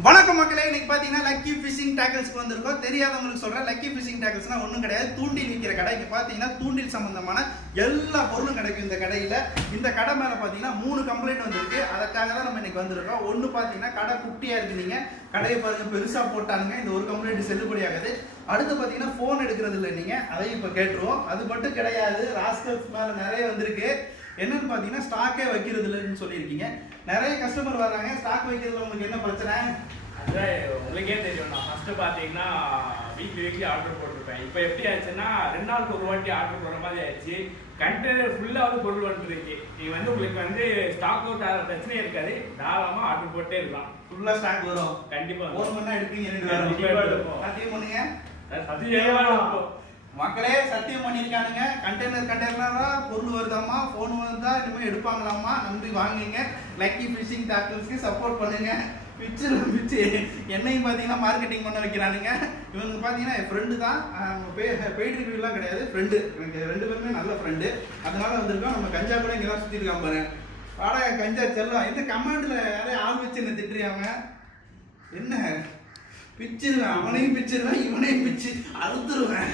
வணக்கம் மக்களே, இன்னைக்கு பாத்தீங்கன்னா லக்கி ஃபிஷிங் டேக்கிள்ஸ்க்கு வந்திருக்கோம். தெரியாதவங்களுக்கு சொல்றேன், லக்கி ஃபிஷிங் டேக்கிள்ஸ்னா ஒன்றும் கிடையாது, தூண்டில் விற்கிற கடை. இங்க பாத்தீங்கன்னா தூண்டில் சம்பந்தமான எல்லா பொருளும் கிடைக்கும் இந்த கடையில. இந்த கடை மேல பாத்தீங்கன்னா 3 கம்ப்ளைண்ட் வந்திருக்கு. அதற்காக தான் நம்ம இன்னைக்கு வந்திருக்கோம். ஒன்று பாத்தீங்கன்னா கடை குட்டியா இருக்கு, நீங்க கடையை பாருங்க பெருசா போட்டானுங்க. இந்த ஒரு கம்ப்ளைண்ட் செல்லுபடி ஆகுது. அடுத்து பாத்தீங்கன்னா போன் எடுக்கிறது இல்லை நீங்க, அதையும் இப்ப கேட்டுருவோம். அது மட்டும் கிடையாது, ராஸ்கல்ஸ் மேல நிறைய வந்திருக்கு. என்னன்னு பாத்தீங்கன்னா ஸ்டாக்கே வைக்கிறது இல்லைன்னு சொல்லியிருக்கீங்க. நிறைய கஸ்டமர் வர்றாங்க, ஸ்டாக் வைக்கிறதுல உங்களுக்கு என்ன பிரச்சனை? அதான் உங்களுக்கே தெரியும். நான் ஃபர்ஸ்ட் பார்த்தீங்கன்னா வீக்லி ஆர்டர் போட்டிருப்பேன். இப்போ எப்படி ஆச்சுன்னா 2 நாளுக்கு ஒரு வாட்டி ஆர்டர் போடுற மாதிரி ஆயிடுச்சு. கண்டெய்னர் ஃபுல்லாக பொருள் வந்துருக்கு. நீ உங்களுக்கு ஸ்டாக் அவுட் ஆகிற பிரச்சனையே இருக்காது. தாராளமாக ஆர்டர் போட்டே இருக்கலாம். ஃபுல்லாக ஸ்டாக் வரும். கண்டிப்பாக ஒரு மணி நேரம் எடுப்பீங்க, 2 சத்தியம் பண்ணுங்க. சத்தியம் மக்களே, சத்தியம் பண்ணியிருக்கானுங்க. கண்டெய்னரா பொருள் வருதாமா, போன் வருதா, இனிமேல் எடுப்பாங்களாமா. நம்பி வாங்குங்க. லக்கி ஃபிஷிங் டேக்கிள்ஸ்க்கு சப்போர்ட் பண்ணுங்க. பிச்சு என்னையும் பார்த்தீங்கன்னா மார்க்கெட்டிங் பண்ண வைக்கிறானுங்க. இவங்க பார்த்தீங்கன்னா என் ஃப்ரெண்டு தான், பெய்ட் ரிவ்யூலாம் கிடையாது, ஃப்ரெண்டு. எனக்கு 2 பேருமே நல்ல ஃப்ரெண்டு. அதனால வந்திருக்கோம். நம்ம கஞ்சா கூட இங்கே தான் சுற்றிருக்கான் பாரு. வாடகை கஞ்சா செல்லம். இந்த கமாண்டில் யாரையும் ஆள் வச்சு என்ன திட்டுறியாங்க? என்ன பிச்சிருவேன், அவனையும் பிச்சிருவேன், இவனையும் பிச்சு அறுத்துருவேன்.